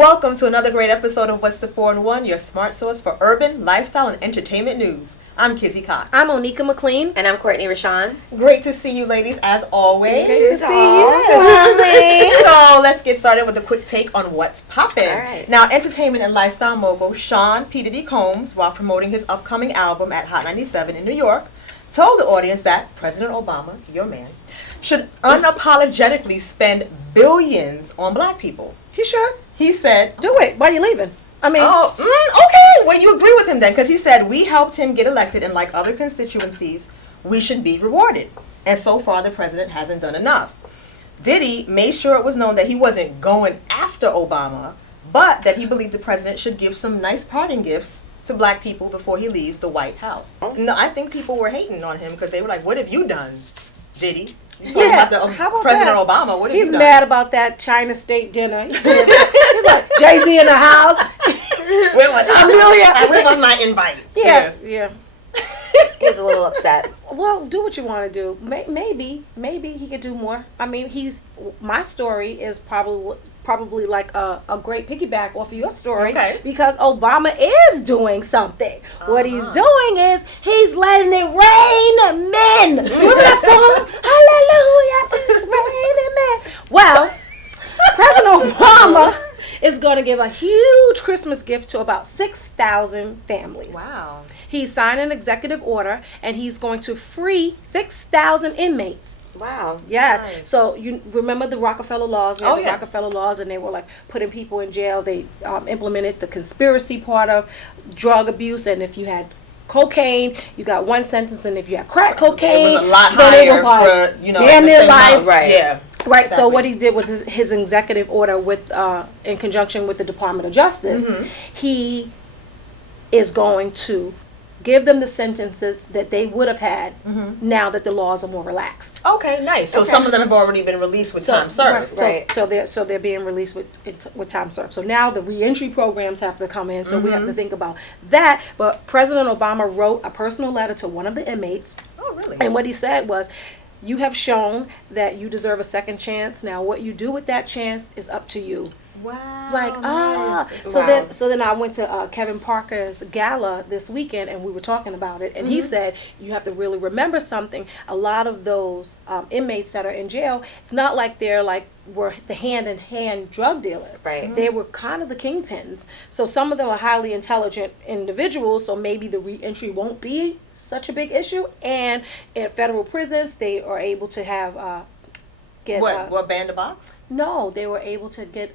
Welcome to another great episode of What's the 4-in-1, your smart source for urban, lifestyle, and entertainment news. I'm Kizzy Cox. I'm Onika McLean. And I'm Courtney Rashawn. Great to see you ladies, as always. Great to see you. So let's get started with a quick take on what's poppin'. All right. Now, entertainment and lifestyle mogul Sean P. Diddy Combs, while promoting his upcoming album at Hot 97 in New York, told the audience that President Obama, your man, should unapologetically spend billions on black people. He should. He said, Do it. Why are you leaving? I mean, okay. Well, you agree with him then, because he said, we helped him get elected, and like other constituencies, we should be rewarded. And so far, the president hasn't done enough. Diddy made sure it was known that he wasn't going after Obama, but that he believed the president should give some nice parting gifts to black people before he leaves the White House. No, I think people were hating on him because they were like, what have you done, Diddy? You talking about President Obama. What have you done? He's mad about that China State dinner. He's like, Jay-Z in the house. Where was Amelia? Where was my invite? Yeah. He's a little upset. Well, do what you want to do. Maybe he could do more. I mean, my story is probably like a great piggyback off of your story, because Obama is doing something. What he's doing is he's letting it rain men. Remember that song? Hallelujah, it's raining men. Well, President Obama is going to give a huge Christmas gift to about 6,000 families. Wow. He signed an executive order, and he's going to free 6,000 inmates. Wow. Yes. Nice. So you remember the Rockefeller laws? The Rockefeller laws, and they were like putting people in jail. They implemented the conspiracy part of drug abuse, and if you had cocaine, you got one sentence, and if you had crack cocaine, it was a lot then higher it was like for, damn near life. Right. Yeah. Right. Exactly. So what he did with his executive order, with in conjunction with the Department of Justice, he is going to give them the sentences that they would have had now that the laws are more relaxed. Okay, nice. So some of them have already been released with time served. Right. So they're being released with time served. So now the reentry programs have to come in. So we have to think about that. But President Obama wrote a personal letter to one of the inmates. Oh, really? And what he said was, you have shown that you deserve a second chance. Now what you do with that chance is up to you. Wow. Like, nice. So then I went to Kevin Parker's gala this weekend, and we were talking about it, and he said, you have to really remember something. A lot of those inmates that are in jail, it's not like were the hand-in-hand drug dealers. Right. They were kind of the kingpins. So some of them are highly intelligent individuals, so maybe the reentry won't be such a big issue. And in federal prisons, they are able to have What ban the box? No, they were able to get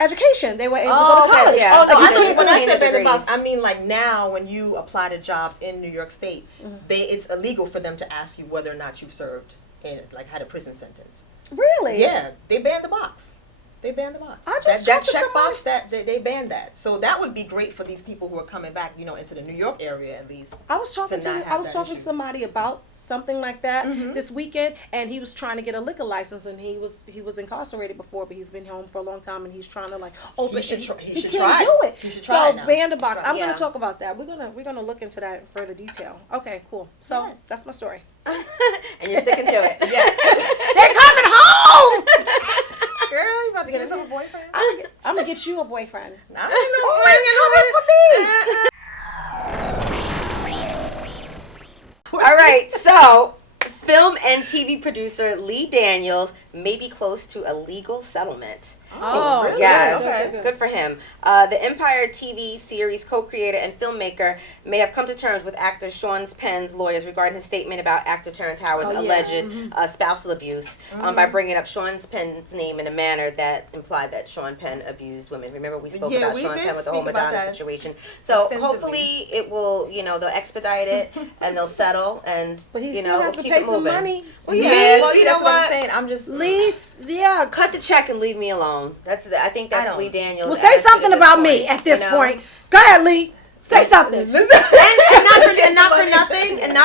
education. They were able to go to college. Yeah. Oh, no, I Like, think when I said ban the degrees. box, I mean like now when you apply to jobs in New York State, it's illegal for them to ask you whether or not you've served had a prison sentence. Really? Yeah, they banned the box. They banned the box. I just that talked to checkbox that they banned that. So that would be great for these people who are coming back, into the New York area at least. I was talking to somebody about something like that this weekend, and he was trying to get a liquor license, and he was incarcerated before, but he's been home for a long time, and he's trying to open. He should He try. can't do it. He should try so now. ban the box. I'm Yeah. going to talk about that. We're gonna look into that in further detail. Okay, cool. So Yes. that's my story. And you're sticking to it. Yes. They're coming home. Girl, you about to get yourself a boyfriend? I'm gonna get you a boyfriend. I All right, so film and TV producer Lee Daniels may be close to a legal settlement. Oh, really? Yes, Okay. good for him. The Empire TV series co-creator and filmmaker may have come to terms with actor Sean Penn's lawyers regarding his statement about actor Terrence Howard's alleged spousal abuse by bringing up Sean Penn's name in a manner that implied that Sean Penn abused women. Remember we spoke about we Sean did Penn with the whole speak about Madonna that situation. So extensively. hopefully it will, they'll expedite it and they'll settle and, But he still has to keep pay it some moving. money. Well, Yeah, well, see, you that's know what I'm what? saying. I'm just Lease, yeah. Cut the check and leave me alone. I think that's don't. Lee Daniels. Well, say something about me at this point. Go ahead, Lee. Say something. and not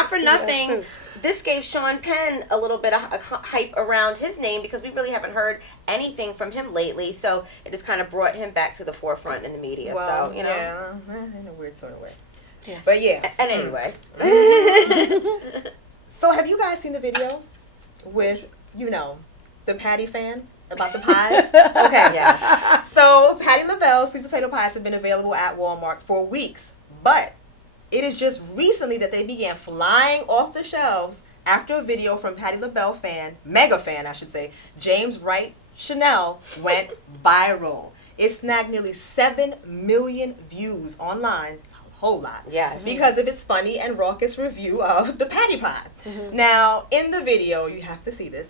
for nothing. This gave Sean Penn a little bit of hype around his name because we really haven't heard anything from him lately. So it has kind of brought him back to the forefront in the media. Well, so yeah, in a weird sort of way. Yeah. But yeah. And anyway, So have you guys seen the video with the Patty fan? About the pies? Okay. Yes. So, Patti LaBelle's sweet potato pies have been available at Walmart for weeks. But it is just recently that they began flying off the shelves after a video from Patti LaBelle mega fan, I should say, James Wright Chanel went viral. It snagged nearly 7 million views online. It's a whole lot. Yes. Because of its funny and raucous review of the patty pie. Mm-hmm. Now, in the video, you have to see this,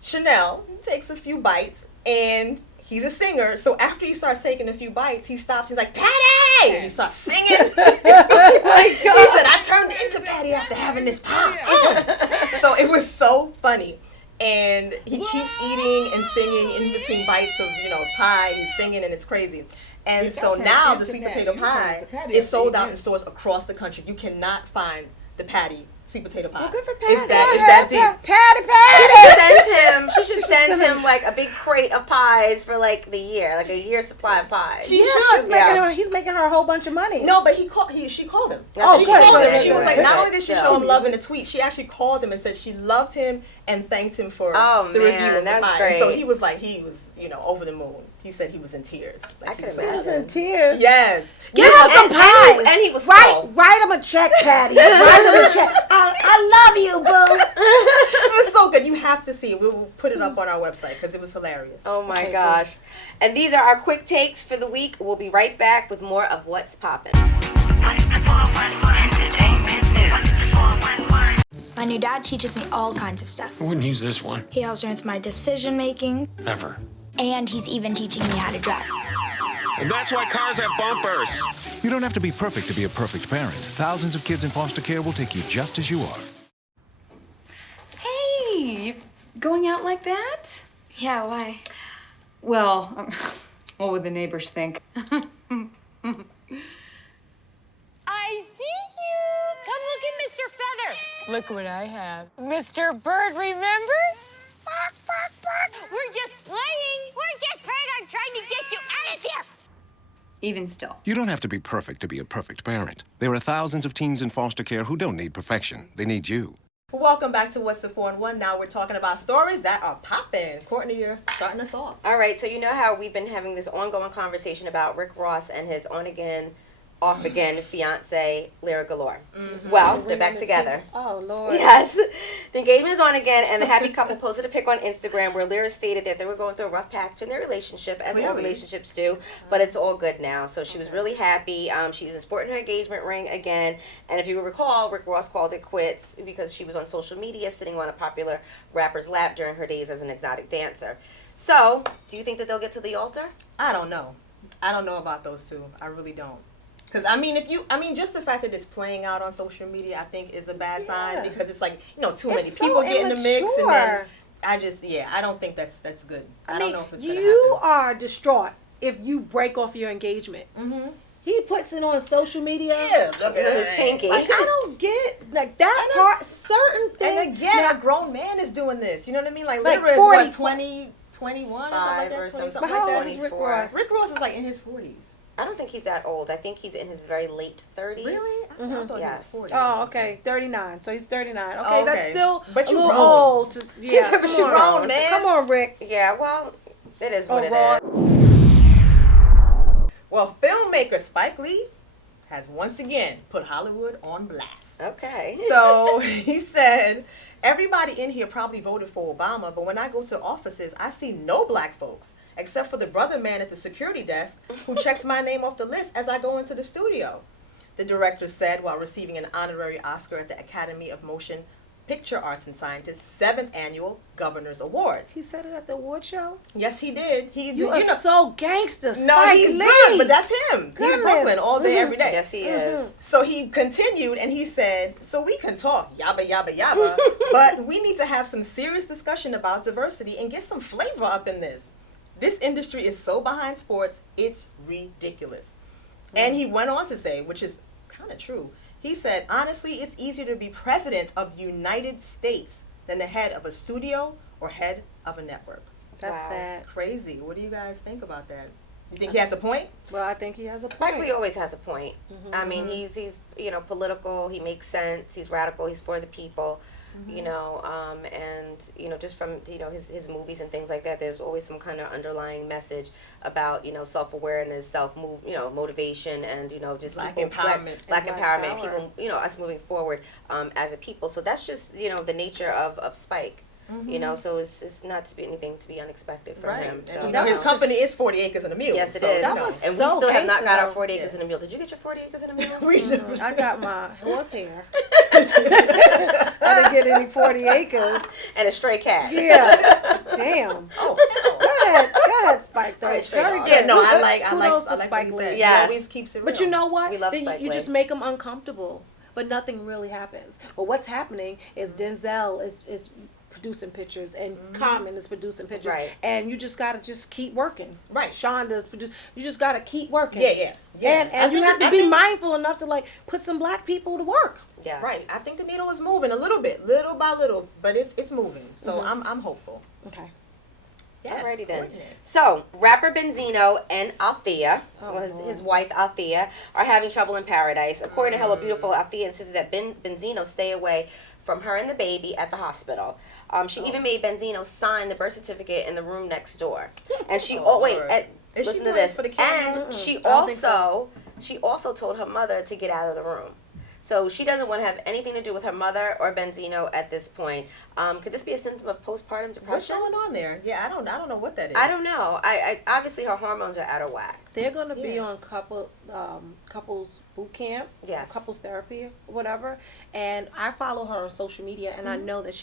Chanel takes a few bites, and he's a singer, so after he starts taking a few bites, he stops, he's like, Patty! And he starts singing. Oh my God. He said, I turned into Patty after having this pie. So it was so funny. And he keeps eating and singing in between bites of, pie. He's singing, and it's crazy. And so now the sweet potato pie is sold out in stores across the country. You cannot find the Patty sweet potato pie. Well, good for Patty. It's that deep. Patty. She should send him like a big crate of pies for like the year, like a year's supply of pies. He's making her a whole bunch of money. No, but she called him. She called him. She was like, not only did she show him love in a tweet, she actually called him and said she loved him and thanked him for the review of the pie. Great. And so he was over the moon. He said he was in tears. I could imagine. He was in tears. Yes. Give him some pies. And he was full. Write him a check, Patty. Write him a check. I love you, boo. It was so good. You have to see it. We'll put it up on our website because it was hilarious. Oh my gosh. And these are our quick takes for the week. We'll be right back with more of What's Poppin'. My new dad teaches me all kinds of stuff. I wouldn't use this one. He helps me with my decision making. Ever. And he's even teaching me how to drive. And that's why cars have bumpers. You don't have to be perfect to be a perfect parent. Thousands of kids in foster care will take you just as you are. Hey, you going out like that? Yeah, why? Well, what would the neighbors think? I see you. Come look at Mr. Feather. Look what I have. Mr. Bird, remember? Bark, bark, bark. We're just playing. We're just playing on trying to get you out of here. Even still. You don't have to be perfect to be a perfect parent. There are thousands of teens in foster care who don't need perfection. They need you. Welcome back to What's the 4 in 1. Now we're talking about stories that are popping. Courtney, you're starting us off. All right, so you know how we've been having this ongoing conversation about Rick Ross and his on-again, off-again fiance, Lyra Galore. Mm-hmm. Well, they're back together. Oh, Lord. Yes. The engagement is on again, and the happy couple posted a pic on Instagram where Lyra stated that they were going through a rough patch in their relationship, as all relationships do, but it's all good now. So she was really happy. She's sporting her engagement ring again, and if you recall, Rick Ross called it quits because she was on social media sitting on a popular rapper's lap during her days as an exotic dancer. So, do you think that they'll get to the altar? I don't know. I don't know about those two. I really don't. Because, just the fact that it's playing out on social media, I think is a bad sign because it's like, too many people get in the mix. And then I don't think that's good. I don't know if it's going to happen. You are distraught if you break off your engagement. Mm-hmm. He puts it on social media. Yeah. Look at his pinky. Like, I don't get, like, that part, certain things. And again, a grown man is doing this. You know what I mean? Like Lyra is what, 20, 21 or something like that? 20 something but how like old that. is Rick Ross? Rick Ross is like in his 40s. I don't think he's that old. I think he's in his very late 30s. Really? I thought he was 40. Oh, okay. 39. So he's 39. Okay, that's still but a you little grown. Old. Yeah, but you grown, man. Come on, Rick. Yeah, well, it is what it is. Well, filmmaker Spike Lee has once again put Hollywood on blast. Okay. So he said, everybody in here probably voted for Obama, but when I go to offices, I see no black folks, except for the brother man at the security desk who checks my name off the list as I go into the studio. The director said while receiving an honorary Oscar at the Academy of Motion Picture Arts and Sciences 7th Annual Governors Awards. He said it at the award show? Yes, he did. You are so gangster, Spike No, he's Lee. good, but that's him. Goodness. He's in Brooklyn all day, every day. Yes, he is. So he continued and he said, so we can talk, yabba, yabba, yabba, but we need to have some serious discussion about diversity and get some flavor up in this. This industry is so behind sports, it's ridiculous. And he went on to say, which is kind of true, he said, honestly, it's easier to be president of the United States than the head of a studio or head of a network. That's sad. Crazy. What do you guys think about that? You think he has a point? Well, I think he has a point. Spike Lee always has a point. I mean, he's political. He makes sense. He's radical. He's for the people. you know, and, you know, just from, you know, his movies and things like that, there's always some kind of underlying message about, you know, self-awareness, you know, motivation, and, you know, just Black people, empowerment. black empowerment, power. people, you know, us moving forward as a people. So that's just, you know, the nature of Spike. You know, so it's not to be anything to be unexpected from Right. him. And, So, you know, his know. company is 40 Acres and a Mule. Yes, it so, is. you That know. was And we so still have not got our gangster, 40 acres and a mule. Did you get your 40 acres and a mule? I got my horse hair. I didn't get any 40 acres. And a stray cat. Yeah. Damn. Oh, Go ahead, Spike. Though. Right, straight Very on. good. yeah, no, I like Kudos to what Spike he Lee. said. Yes. He always keeps it real. But you know what? We love Then Spike you Lee. just make them uncomfortable. But nothing really happens. But what's happening is Denzel is producing pictures and Common is producing pictures. Right. And you just gotta just keep working. Right. Shonda's produce. You just gotta keep working. Yeah. And you have to be mindful enough to like put some black people to work. Yes. Right. I think the needle is moving a little bit, little by little, but it's moving. So I'm hopeful. Okay. Yes, Alrighty then. coordinate. So, rapper Benzino and Althea, Oh, his wife Althea, are having trouble in paradise. According to Hello Beautiful, Althea insisted that Benzino stay away from her and the baby at the hospital. She even made Benzino sign the birth certificate in the room next door. And she Lord. listen Is she to doing this. this for the And camera? she I don't think so. also told her mother to get out of the room. So she doesn't want to have anything to do with her mother or Benzino at this point. Could this be a symptom of postpartum depression? What's going on there? Yeah, I don't know what that is. I don't know. I obviously her hormones are out of whack. They're gonna be Yeah. on couples boot camp, Yes. couples therapy, or whatever. And I follow her on social media, and I know that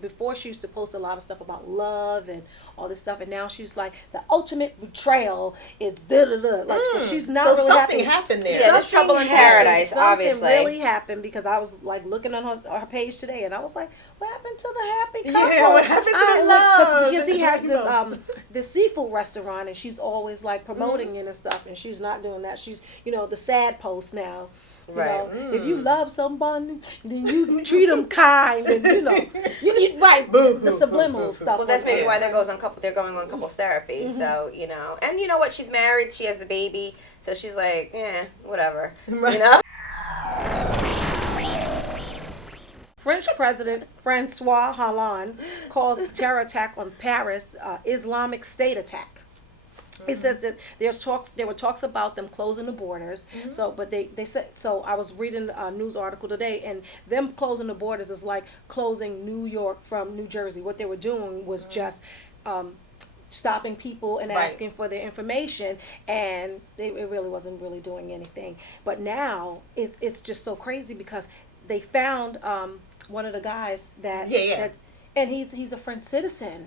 before she used to post a lot of stuff about love and all this stuff, and now she's like the ultimate betrayal is like so she's not So really something happy. happened there. Yeah, there's trouble in paradise, Something obviously. really happened because I was like looking on her page today, and I was like, "What happened to the happy couple? Yeah, what happened to the love?" Because he has You this know. this seafood restaurant, and she's always like promoting it and stuff, and she's not doing that. She's the sad post now. You Right. know, if you love somebody, then you treat them kind, and you right Boo, the boo, subliminal boo, stuff. Well, that's maybe Yeah. why they're going on couples therapy. So and you know what? She's married. She has the baby. So she's like, whatever. Right. You know. French President Francois Hollande calls the terror attack on Paris Islamic State attack. He said that there were talks about them closing the borders. So, but they said, so I was reading a news article today, and them closing the borders is like closing New York from New Jersey. What they were doing was just stopping people and Right. asking for their information, and it really wasn't really doing anything. But now it's just so crazy because they found one of the guys that and he's a French citizen.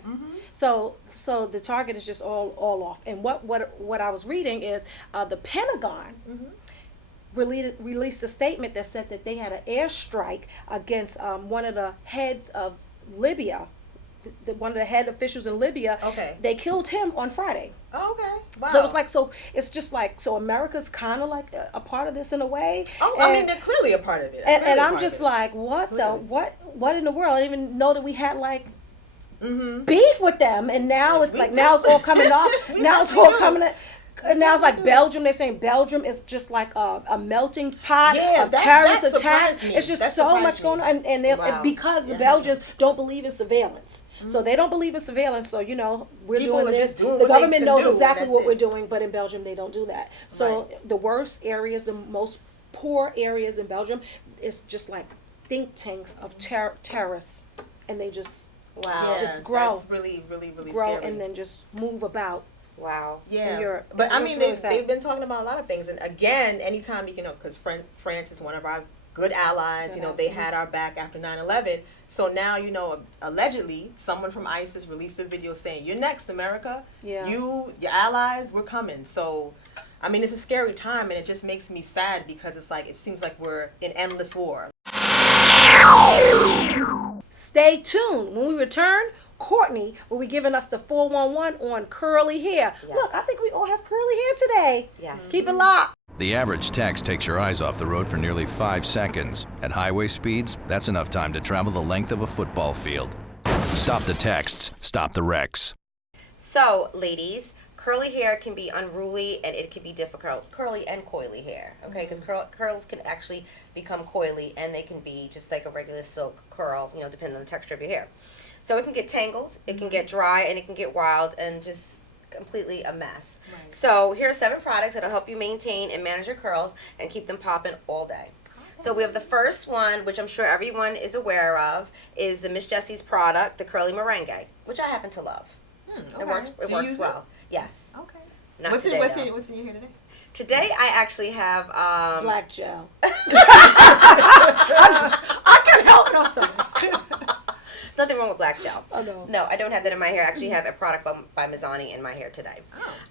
So the target is just all off. And what I was reading is the Pentagon released a statement that said that they had an airstrike against one of the heads of Libya, one of the head officials in Libya. Okay. They killed him on Friday. Oh, okay. Wow. So it's just like America's kind of like a part of this in a way. Oh, I mean, they're clearly a part of it. And I'm just like, what in the world? I didn't even know that we had like beef with them, and now it's like now it's all coming off. Now it's all coming. And now it's like Belgium. They're saying Belgium is just like a melting pot of terrorist that attacks. surprised me. It's just That so much surprised going on, and Wow. because the Belgians don't believe in surveillance. So they don't believe in surveillance. So we're People doing are this. just doing The what they government can knows do, exactly and what that's we're it. doing, but in Belgium they don't do that. So the worst areas, the most poor areas in Belgium, it's just like think tanks of terrorists, and they just Wow. just grow. That's really, really, really grow scary. and then just move about. Wow. Yeah, Europe. but I It's mean, really sad. they've been talking about a lot of things, and again, anytime because France is one of our good allies. They had our back after 9/11. So now, allegedly, someone from ISIS released a video saying, "You're next, America. Yeah. Your allies, we're coming." So, I mean, it's a scary time, and it just makes me sad because it's like it seems like we're in endless war. Stay tuned. When we return, Courtney will be giving us the 411 on curly hair. Yes. Look, I think we all have curly hair today. Yes. Keep it locked. The average text takes your eyes off the road for nearly 5 seconds. At highway speeds, that's enough time to travel the length of a football field. Stop the texts, stop the wrecks. So, ladies, curly hair can be unruly and it can be difficult. Curly and coily hair, okay? Because curls can actually become coily and they can be just like a regular silk curl, you know, depending on the texture of your hair. So it can get tangled, it can get dry, and it can get wild and just completely a mess. Right. So here are 7 products that'll help you maintain and manage your curls and keep them popping all day. So we have the first one, which I'm sure everyone is aware of, is the Miss Jessie's product, the Curly Merengue, which I happen to love. Okay. It works well. Yes. Okay. Not What's today, in your hair today? Today I actually have black gel. I can't help it. I'm sorry. Nothing wrong with black gel. Oh, no. No, I don't have that in my hair. I actually have a product by Mazzani in my hair today.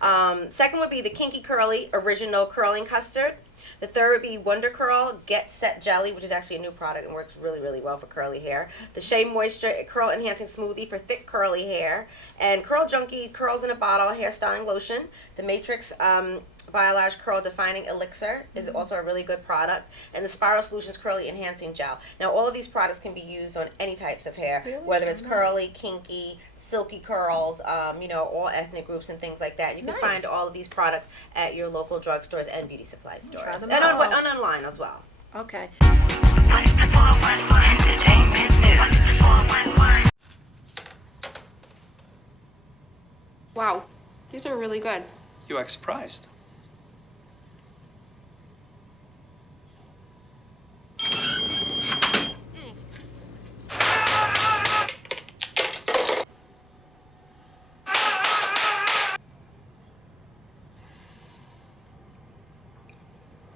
Oh. Second would be the Kinky Curly Original Curling Custard. The third would be Wonder Curl Get Set Jelly, which is actually a new product and works really, really well for curly hair. The Shea Moisture Curl Enhancing Smoothie for thick curly hair. And Curl Junkie Curls in a Bottle Hairstyling Lotion. The Matrix Biolage Curl Defining Elixir is also a really good product, and the Spiral Solutions Curly Enhancing Gel. Now, all of these products can be used on any types of hair, whether it's curly, kinky, silky curls, you know, all ethnic groups and things like that. You can find all of these products at your local drugstores and beauty supply stores, and online as well. Okay. Wow, these are really good. You act surprised.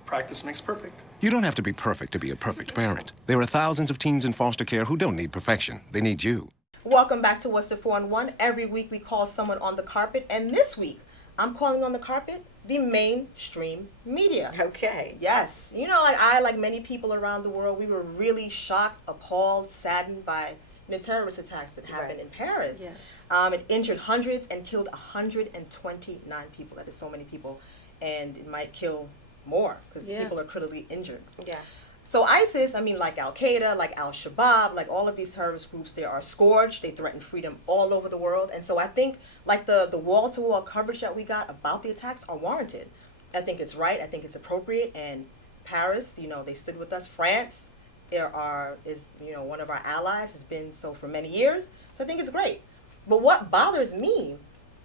Practice makes perfect. You don't have to be perfect to be a perfect parent. There are thousands of teens in foster care who don't need perfection. They need you. Welcome back to What's the 4-in-1. Every week we call someone on the carpet, and this week I'm calling on the carpet the mainstream media. Okay. Yes. You know, like many people around the world, we were really shocked, appalled, saddened by the terrorist attacks that happened in Paris. Yes. It injured hundreds and killed 129 people. That is so many people, and it might kill more because people are critically injured. Yes. So ISIS, I mean, like Al-Qaeda, like Al-Shabaab, like all of these terrorist groups, they are scourged. They threaten freedom all over the world. And so I think like the wall-to-wall coverage that we got about the attacks are warranted. I think it's right. I think it's appropriate. And Paris, you know, they stood with us. France is one of our allies, has been so for many years. So I think it's great. But what bothers me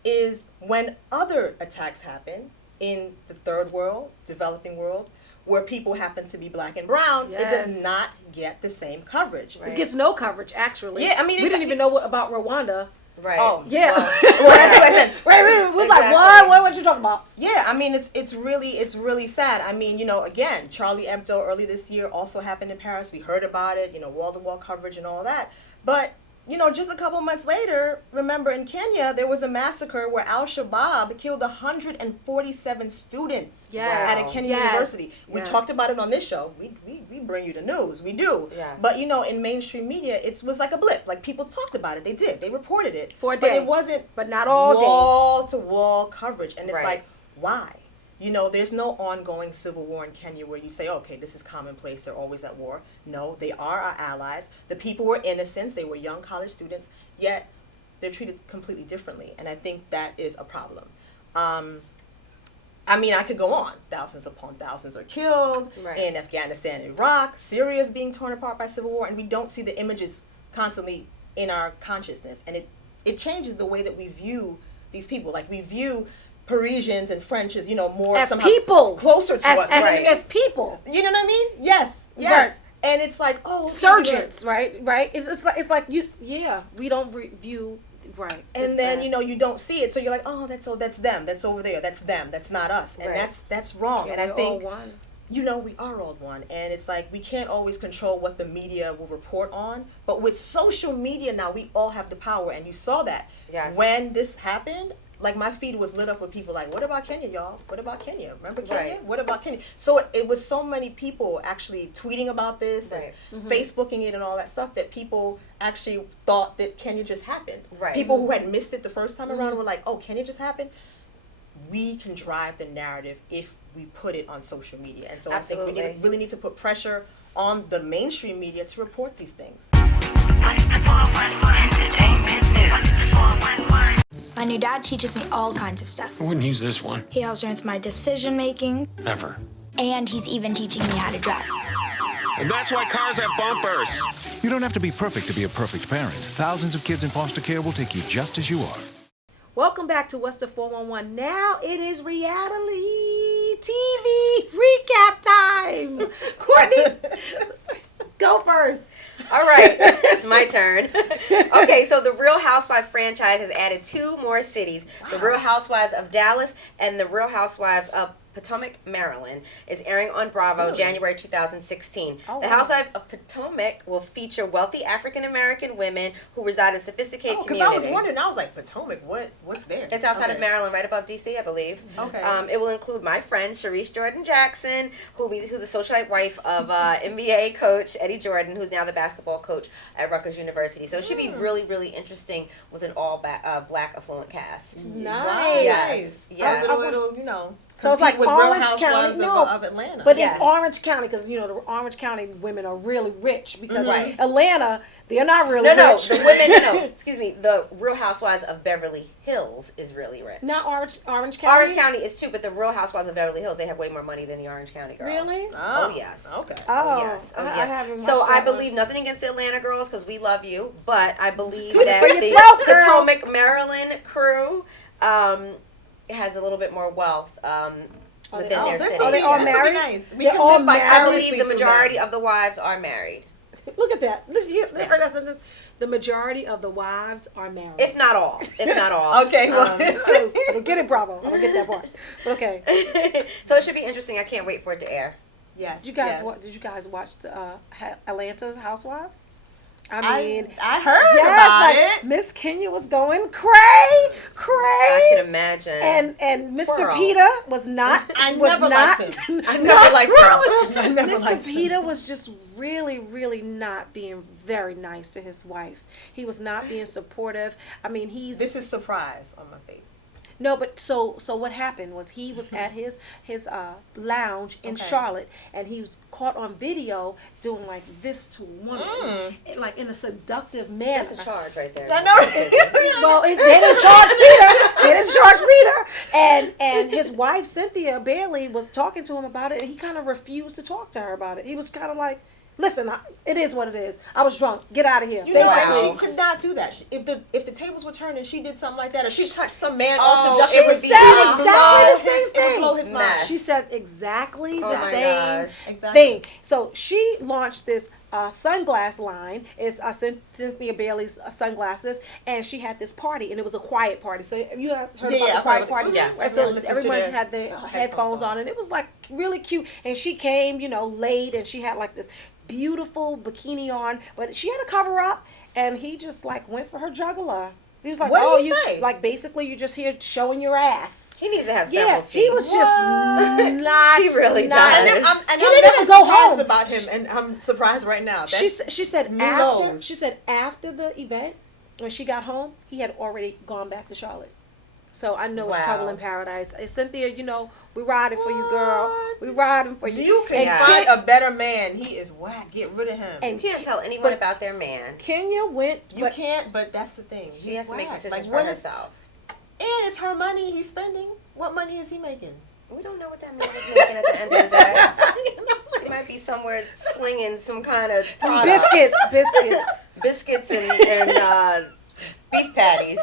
is when other attacks happen in the third world, developing world, where people happen to be black and brown, it does not get the same coverage. Right. It gets no coverage, actually. Yeah, I mean, we didn't even know about Rwanda. Right. Oh, yeah. Well, that's what I said. Right. We was like, what you talking about? Yeah, I mean, it's really sad. I mean, you know, again, Charlie Hebdo early this year also happened in Paris. We heard about it, you know, wall-to-wall coverage and all that. But you know, just a couple months later, remember in Kenya, there was a massacre where Al-Shabaab killed 147 students at a Kenya university. We talked about it on this show. We bring you the news. We do. Yes. But, you know, in mainstream media, it was like a blip. Like, people talked about it. They did. They reported it. For a but day. it wasn't but not all wall-to-wall coverage. And it's like, why? You know, there's no ongoing civil war in Kenya where you say, okay, this is commonplace, they're always at war. No, they are our allies. The people were innocents, they were young college students, yet they're treated completely differently. And I think that is a problem. I mean, I could go on. Thousands upon thousands are killed in Afghanistan, Iraq. Syria is being torn apart by civil war, and we don't see the images constantly in our consciousness. And it changes the way that we view these people. Like, we view Parisians and French as, you know, more as somehow people, closer to us, as people. You know what I mean? Yes. Right. And it's like, oh, surgeons, right? It's like we don't view And then you know you don't see it, so you're like, oh, that's them, that's over there, that's them, that's not us, and that's wrong. Yeah, and I think all one. You know, we are all one, and it's like we can't always control what the media will report on, but with social media now, we all have the power, and you saw that when this happened. Like, my feed was lit up with people like, what about Kenya, y'all? What about Kenya? Remember Kenya? What about Kenya? So it was so many people actually tweeting about this and Facebooking it and all that stuff that people actually thought that Kenya just happened. Right. People who had missed it the first time around were like, oh, Kenya just happened? We can drive the narrative if we put it on social media. And so I think we really need to put pressure on the mainstream media to report these things. My My new dad teaches me all kinds of stuff. I wouldn't use this one. He helps me with my decision making, Ever. and he's even teaching me how to drive. And that's why cars have bumpers. You don't have to be perfect to be a perfect parent. Thousands of kids in foster care will take you just as you are. Welcome back to What's the 411. Now it is reality TV recap time. Courtney, go first. All right, it's my turn. Okay, so the Real Housewives franchise has added 2 more cities. Wow. The Real Housewives of Dallas and the Real Housewives of Potomac, Maryland, is airing on Bravo January 2016. The Housewives of Potomac will feature wealthy African-American women who reside in sophisticated communities. Because I was wondering, I was like, Potomac, what's there? It's outside of Maryland, right above D.C., I believe. Okay. It will include my friend, Sharice Jordan Jackson, who's the socialite wife of NBA coach Eddie Jordan, who's now the basketball coach at Rutgers University. So it should be really, really interesting with an all-black affluent cast. Nice. Yes. Yes. A little, So it's like with Orange Real County, Housewives of Atlanta. But Yes. in Orange County, because the Orange County women are really rich. Because Atlanta, they're not really rich. The women. Excuse me. The Real Housewives of Beverly Hills is really rich. Not Orange County. Orange County is too, but the Real Housewives of Beverly Hills, they have way more money than the Orange County girls. Really? Oh yes. Okay. Oh yes. Oh I yes. haven't watched So I that one. believe nothing against the Atlanta girls because we love you, but I believe Put it that for your the throat, girl. Potomac, Maryland crew has a little bit more wealth within their city. Are they all This will be married? nice. We They're can all live married. I vicariously believe the through majority them. of the wives are married. Look at that. Listen, the majority of the wives are married. If not all. If not all. Okay. Well, I don't get it, Bravo. I don't get that part. But okay. So it should be interesting. I can't wait for it to air. yes. Did you guys yes. Did you guys watch the Atlanta's Housewives? I mean, I heard yes, about it. Miss Kenya was going cray. I can imagine. And Mr. Twirl. Peter was not. I was never not. liked him. I never liked him. I never Mr. liked him. Peter was just really, really not being very nice to his wife. He was not being supportive. I mean, This is surprise on my face. No, but so what happened was he was at his lounge in Charlotte, and he was caught on video doing like this to a woman, like in a seductive manner. That's a charge right there. I know. Well, they didn't charge Peter. They didn't charge Peter. And his wife Cynthia Bailey was talking to him about it, and he kind of refused to talk to her about it. He was kind of like, "Listen, it is what it is. I was drunk. Get out of here." You know, Basically. and she could not do that. If the tables were turned and she did something like that, or she touched some man Oh, off the it would be said exactly the his- same it would thing. blow his mind. Mess. She said exactly Oh the my same gosh. Exactly. thing. So she launched this sunglass line. It's Cynthia Bailey's sunglasses, and she had this party, and it was a quiet party. So you guys heard about the quiet party? Yes. Right, so Listen to everyone their had their headphones on, and it was like really cute. And she came, late, and she had like this beautiful bikini on, but she had to cover up, and he just like went for her jugular. He was like, What did "Oh, he you say? like basically you just here showing your ass." He needs to have several Yeah, seats. he was just not. He really not- does. And I'm He didn't never even go surprised home. about him, and I'm surprised right now. She said new after lows. she said after the event, when she got home, he had already gone back to Charlotte. So I know it's Wow. trouble in paradise. And Cynthia, we riding for you, girl. We riding for you. You can And find Ken- a better man. He is whack. Get rid of him. and You can't tell anyone but- about their man. Kenya went. You can't, but that's the thing. She He's has to make whack. decisions for what is- herself. And it's her money he's spending. What money is he making? We don't know what that man is making at the end of the day. He might be somewhere slinging some kind of product. Biscuits and beef patties.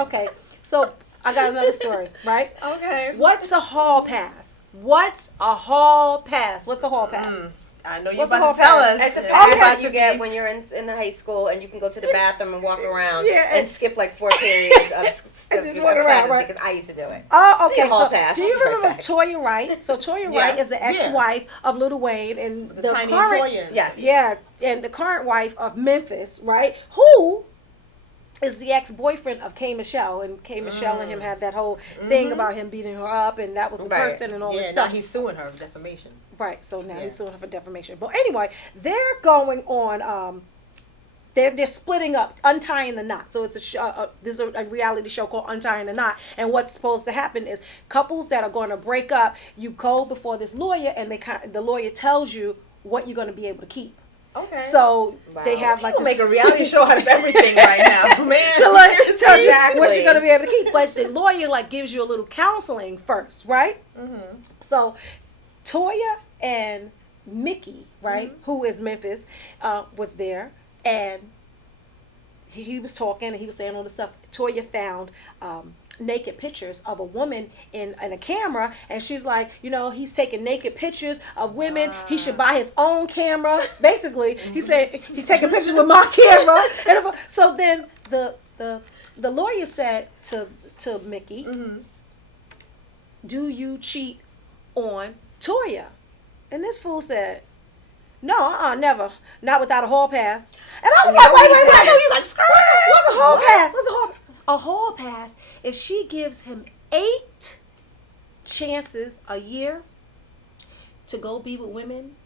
Okay, so I got another story, right? Okay. What's a hall pass? What's a hall pass? I know you're What's the about whole to tell us. It's a and pass you're about that you to get be- when you're in the high school and you can go to the bathroom and walk around Yeah, and skip like 4 periods of just walk around, classes right. because I used to do it. Oh, okay. Need a hall So, pass. do you I'll be right remember back. Toya Wright? So Toya Wright is the ex-wife of Lil Wayne, and The the tiny current, Toya. Yes. yeah, and the current wife of Memphis, right? Who is the ex-boyfriend of K. Michelle, and K. Michelle and him had that whole thing about him beating her up, and that was the Right. person and all this Yeah, now stuff. he's suing her for defamation. Right. So now Yeah. he's suing her for defamation. But anyway, they're going on. They're splitting up, untying the knot. So it's this is a reality show called Untying the Knot. And what's supposed to happen is couples that are going to break up, you go before this lawyer, and the lawyer tells you what you're going to be able to keep. Okay. So they have like People make a reality show out of everything right now, man. So like, tell you Exactly. what you're gonna be able to keep. But the lawyer like gives you a little counseling first, right? Mm-hmm. So Toya and Mickey, right, who is Memphis, was there, and he was talking and he was saying all this stuff. Toya found naked pictures of a woman in a camera, and she's like, he's taking naked pictures of women. He should buy his own camera. Basically, he said he's taking pictures with my camera. And so then the lawyer said to Mickey, "Do you cheat on Toya?" And this fool said, "No, never. Not without a hall pass." And I was like, wait. He's like, screw What's a hall pass? What's a hall pass? A hall pass is she gives him 8 chances a year to go be with women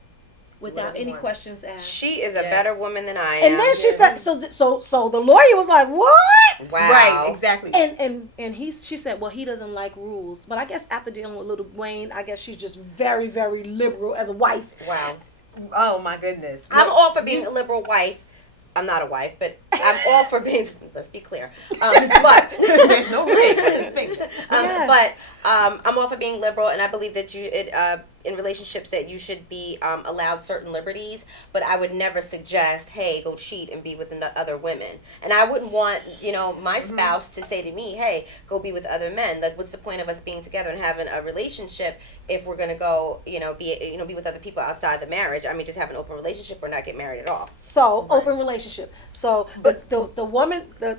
without any questions asked. She is a better woman than I am. And then she said, so the lawyer was like, "What?" Wow. Right, exactly. And she said, well, he doesn't like rules. But I guess after dealing with Lil Wayne, I guess she's just very, very liberal as a wife. Wow. Oh my goodness. I'm all for being a liberal wife. I'm not a wife, but I'm all for being. Let's be clear. But there's no rape. But I'm all for being liberal, and I believe that in relationships that you should be allowed certain liberties. But I would never suggest, hey, go cheat and be with other women. And I wouldn't want my spouse to say to me, hey, go be with other men. Like, what's the point of us being together and having a relationship if we're gonna go be with other people outside the marriage? I mean, just have an open relationship or not get married at all. So open relationship. So the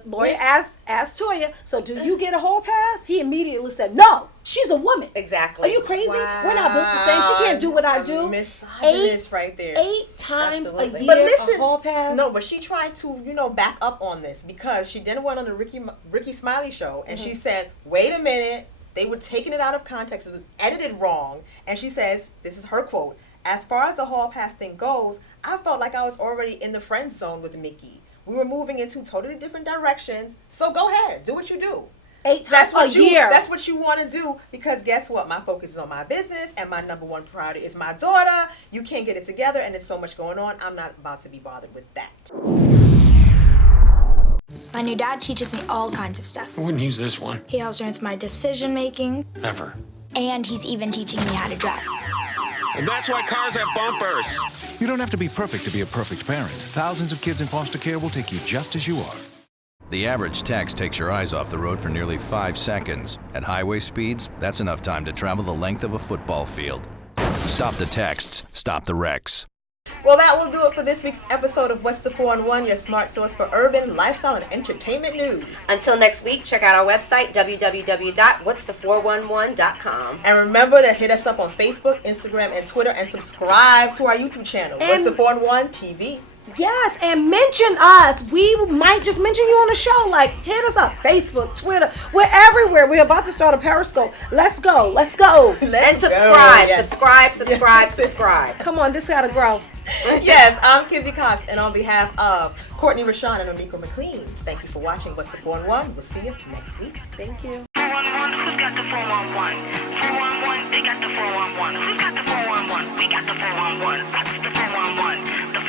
lawyer asked Toya, "So do you get a hall pass?" He immediately said, "No, she's a woman." Exactly. Are you crazy? Wow. We're not built the same. She can't do what I do. Misogynist right there. 8 times Absolutely. a year. But listen, a hall pass. no, but she tried to back up on this because she then went on the Ricky Smiley show and she said, "Wait a minute." They were taking it out of context. It was edited wrong. And she says, this is her quote, "As far as the hall pass thing goes, I felt like I was already in the friend zone with Mickey. We were moving in 2 totally different directions. So go ahead. Do what you do." 8 times a year. That's what you want to do because guess what? My focus is on my business and my number one priority is my daughter. You can't get it together and there's so much going on. I'm not about to be bothered with that. My new dad teaches me all kinds of stuff. I wouldn't use this one. He helps me with my decision making. Ever. And he's even teaching me how to drive. And that's why cars have bumpers. You don't have to be perfect to be a perfect parent. Thousands of kids in foster care will take you just as you are. The average text takes your eyes off the road for nearly 5 seconds. At highway speeds, that's enough time to travel the length of a football field. Stop the texts, stop the wrecks. Well, that will do it for this week's episode of What's the 411, your smart source for urban, lifestyle, and entertainment news. Until next week, check out our website, www.what'sthe411.com. And remember to hit us up on Facebook, Instagram, and Twitter, and subscribe to our YouTube channel, What's the 411 TV. Yes, and mention us. We might just mention you on the show. Like, hit us up. Facebook, Twitter. We're everywhere. We're about to start a Periscope. Let's go. Let's go. And subscribe. Yes. Subscribe. Come on, this gotta grow. Yes, I'm Kizzy Cox, and on behalf of Courtney Rashawn and Onika McLean, thank you for watching What's the 411. We'll see you next week. Thank you. 411, who's got the 411? 411, they got the 411. Who's got the 411? We got the 411. What's the 411? The